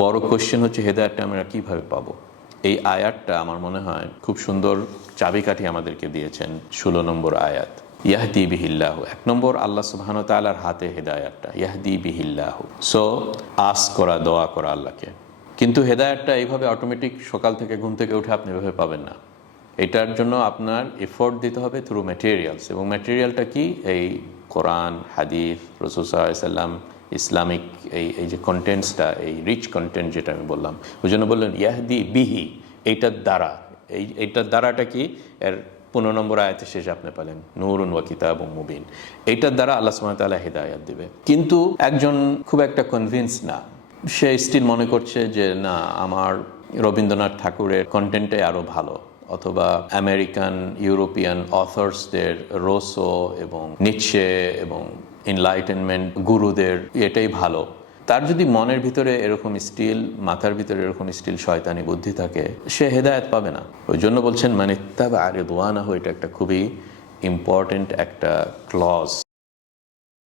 বড় কোশ্চেন হচ্ছে হেদায়তটা আমরা কীভাবে পাবো? এই আয়াতটা আমার মনে হয় খুব সুন্দর চাবিকাঠি আমাদেরকে দিয়েছেন ষোলো নম্বর আয়াত। ইয়াহদি বিহিল্লাহ। এক নম্বর আল্লাহ সুবহান তালার হাতে হেদায়াতটা। ইয়াহদি বিহিল্লাহ। সো আস করা, দোয়া করা আল্লাহকে। কিন্তু হেদায়াতটা এইভাবে অটোমেটিক সকাল থেকে ঘুম থেকে উঠে আপনি এভাবে পাবেন না। এটার জন্য আপনার এফোর্ট দিতে হবে থ্রু ম্যাটেরিয়ালস এবং ম্যাটেরিয়ালটা কি? এই কোরআন হাদিফ রসুসাল্লাম ইসলামিক এই এই যে কন্টেন্টসটা এই রিচ কন্টেন্ট যেটা আমি বললাম, ওই জন্য বললেন, ইয়াহদি বিহি, এইটার দ্বারা, এই, এইটার দ্বারাটা কি? এর পনেরো নম্বর আয়াতে শেষে আপনি পেলেন, নুরুন ওয়া কিতাব মুবিন। এইটার দ্বারা আল্লাহ তাআলা হেদায়াত দিবে। কিন্তু একজন খুব একটা কনভিন্স না। সে স্টিল মনে করছে যে, না, আমার রবীন্দ্রনাথ ঠাকুরের কন্টেন্টে আরও ভালো। অথবা আমেরিকান, ইউরোপিয়ান অথর্সদের রোসো এবং নিচ্ছে এবং এনলাইটেনমেন্ট গুরুদের, এটাই ভালো। তার যদি মনের ভিতরে এরকম স্টিল মাথার ভিতরে এরকম স্টিল শয়তানি বুদ্ধি থাকে, সে হেদায়ত পাবে না। ওই জন্য বলছেন মানে তবে আরে দোয়ানা এটা একটা খুবই ইম্পর্টেন্ট একটা ক্লজ